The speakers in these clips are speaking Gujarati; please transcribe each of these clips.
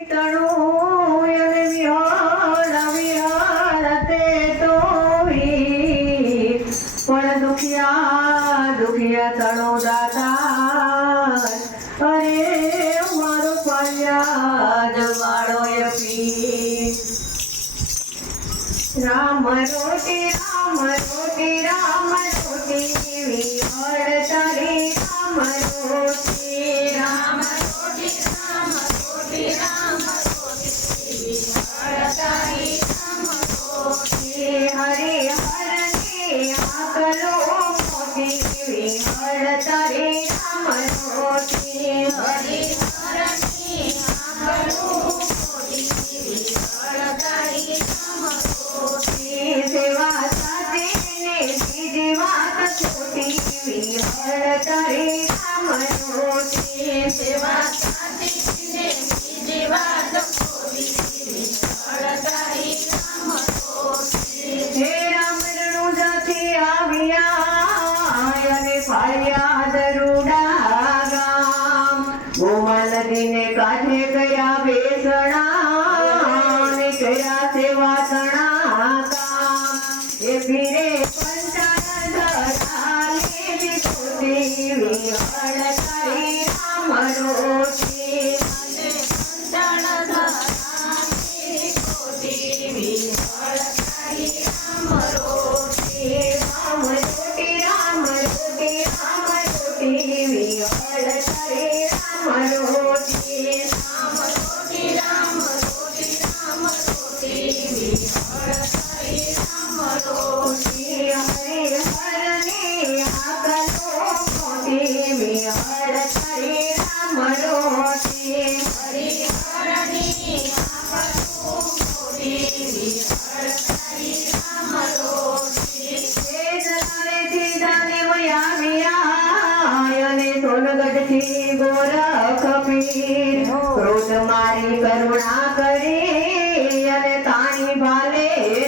તણું અને વિહળતે તોહી પણ દુખિયા તણો દાતા અરે મારો ફરિયાદ વાળો પી રામ રોટી વિહળ તારી રામ રોટી હરે હરની આકલો મોટી વિહળ તારી રામ રોટી હરે હરની આકલો મોટી વિહળ તારી રામ રોટી સેવા સાધીને બીજી વાત છોટી વિહળ તારી રામ રોટી સેવા સાધીને બીજી વાત છોટી વિહળ તારી રામ રોટી હે રામ રણુજાથી આવ્યા અને ફળિયાદ રૂડા ગામ ગોમા નદીને કાંઠે કર્યા બેસણા ને કર્યા સેવા તણા કામ એ ફીરે પંચાલ ધરાને વિભૂતિ વિહળ તારી રામ રોટી પંચાલ ધરાને વિભૂતિ વિહળ તારી રામ રોટી રામ રોટી વિહળ તારી રામ રોટી વિહળ તારી રામ રોટી હરે હરની આકલો મોટી વિહળ તારી રામ રોટી હરે હરની આકલો મોટી વિહળ તારી રામ રોટી હે જલાવેથી જાનેમ આવ્યા અને સોનગઢથી ગોરખ પીર ક્રોધ મારી કરુણા કરી અને તાણી ભાલે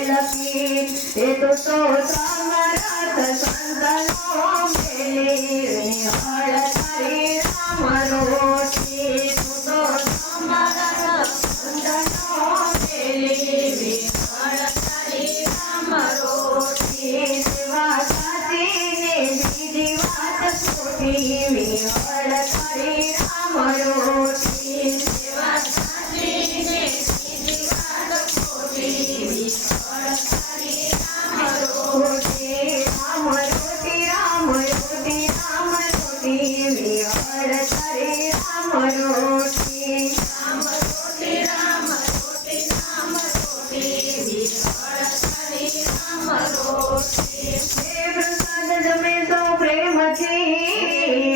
લખી એ તો સમરથ સંતનો મેલી વિહળ તારી રામ રોટી તો સમરથ સંતનો મેલી વિહળ તારી રામ રોટી સેવા સાધીને બીજી વાત છોટી વિહળ તારી રામ રોટી સેવા સાધીને બીજી વાત છોટી વિહળ તારી રામ રોટી રામ રોટી વિહળ તારી રામ રોટી વિહળ તારી રામ રોટી હે પ્રસાદ જમે તો પ્રેમથી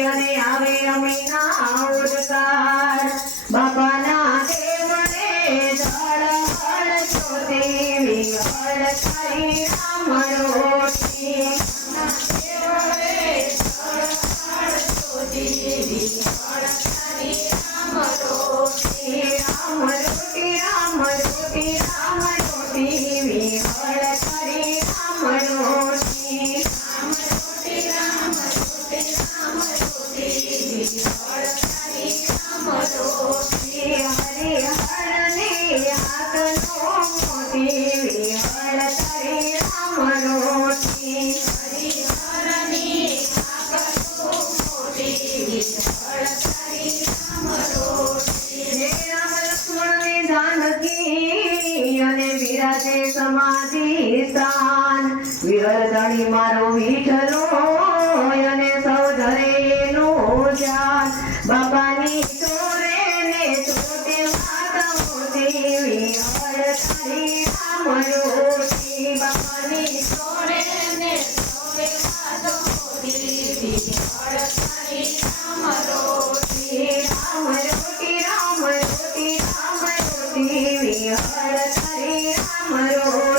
અને આવે અમીના ઉદકાર બાપાના દેવળે જળહળ જ્યોતિ વિહળ તારી રામ રોટી દેવળે જળહળ જ્યોતિ વિહળ તારી રામ રોટી રામ રોટી વિહળ તારી રામ રોટી વિહળ તારી રામ રોટી હરે હરની આકલો મોટી વિહળ તારી રામ રોટી હરે હરની આકલો મોટી વિહળ તારી રામ રોટી હે રામ લક્ષ્મણ જાનકી અને વિરાજે સમાધિ સ્થાન વિહળ ધણી મારો વિઠલો અને સૌ ધરે એનું ધ્યાન બાપાની ચોરે ને ચોટે માતા મોટી વિહળ તારી રામ રોટી બાપાની ચોરે ને ચોટે માતા મોટી વિહળ તારી રામ રોટી રામ રોટી વિહળ તારી રામ રોટી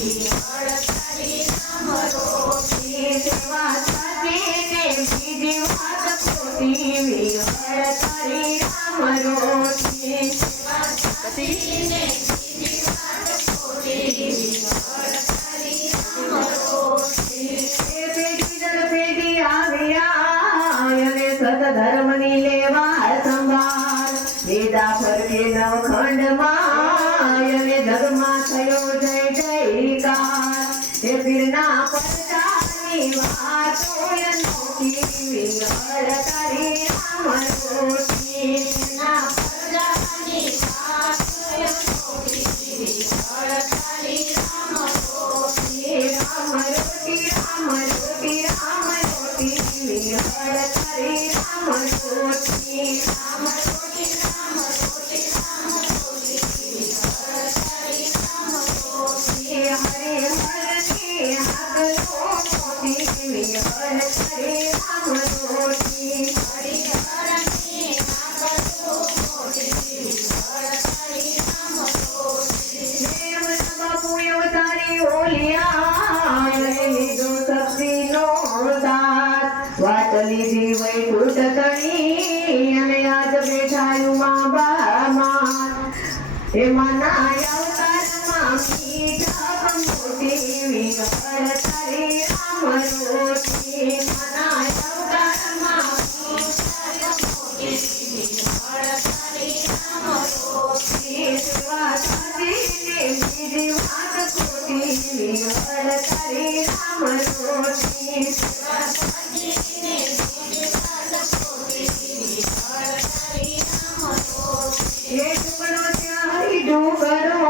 વિહળ તારી રામ રોટી સેવા સાધીને બીજી વાત ખોટી વિહળ તારી રામ રોટી સેવા સાધીને બીજી વાત ખોટી વિહળ તારી રામ રોટી પેઢી દર પેઢી આવ્યા અને સતત તારી રામ રોટી ના પ્રજાની ભાખરી રોટી તારી રામ રોટી રામ રોટી રામ રોટી રામ રોટી તારી રામ રોટી રામ રોટી રામ રોટી રામ રોટી તારી રામ રોટી હરે હરે આગલો મોતી હરે રામ રોટી હરે હરે આગલો મોતી તારી રામ રોટી દેવ બાપુ અવતારી ઓલિયા લીધો શક્તિનો અવતાર વાત લીધી વૈકુંઠ તણી અને આજ બેઠા ઉમા બામાં એમાંના અવતારમાં મીઠા મોટી વિહળ તારી રામ રોટી મના અવતારમાં મીઠા મોટી વિહળ તારી રામ રોટી સેવા સાધીને બીજી વાત ખોટી વિહળ તારી રામ રોટી સેવા સાધીને બીજી વાત ખોટી વિહળ તારી રામ રોટી એ ડુંગરો ત્યાં ડુંગરો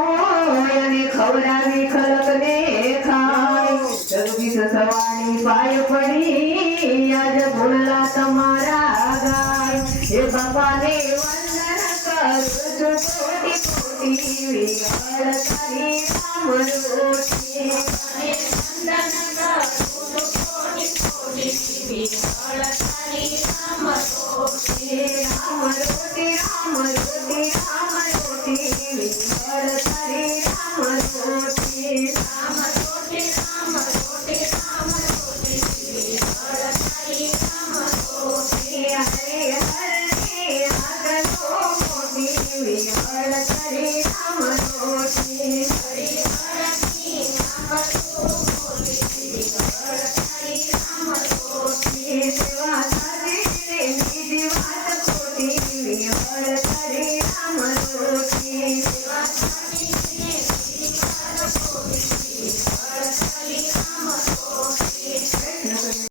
અને ખવડાવી ખલકને ખાય જગદીશ સવાણી પાય પડી આજ ભૂલા તમારા ગાય એ બાપાને વંદન કરું છું કોટી કોટી વિહળ તારી રામ રોટી વંદન કરું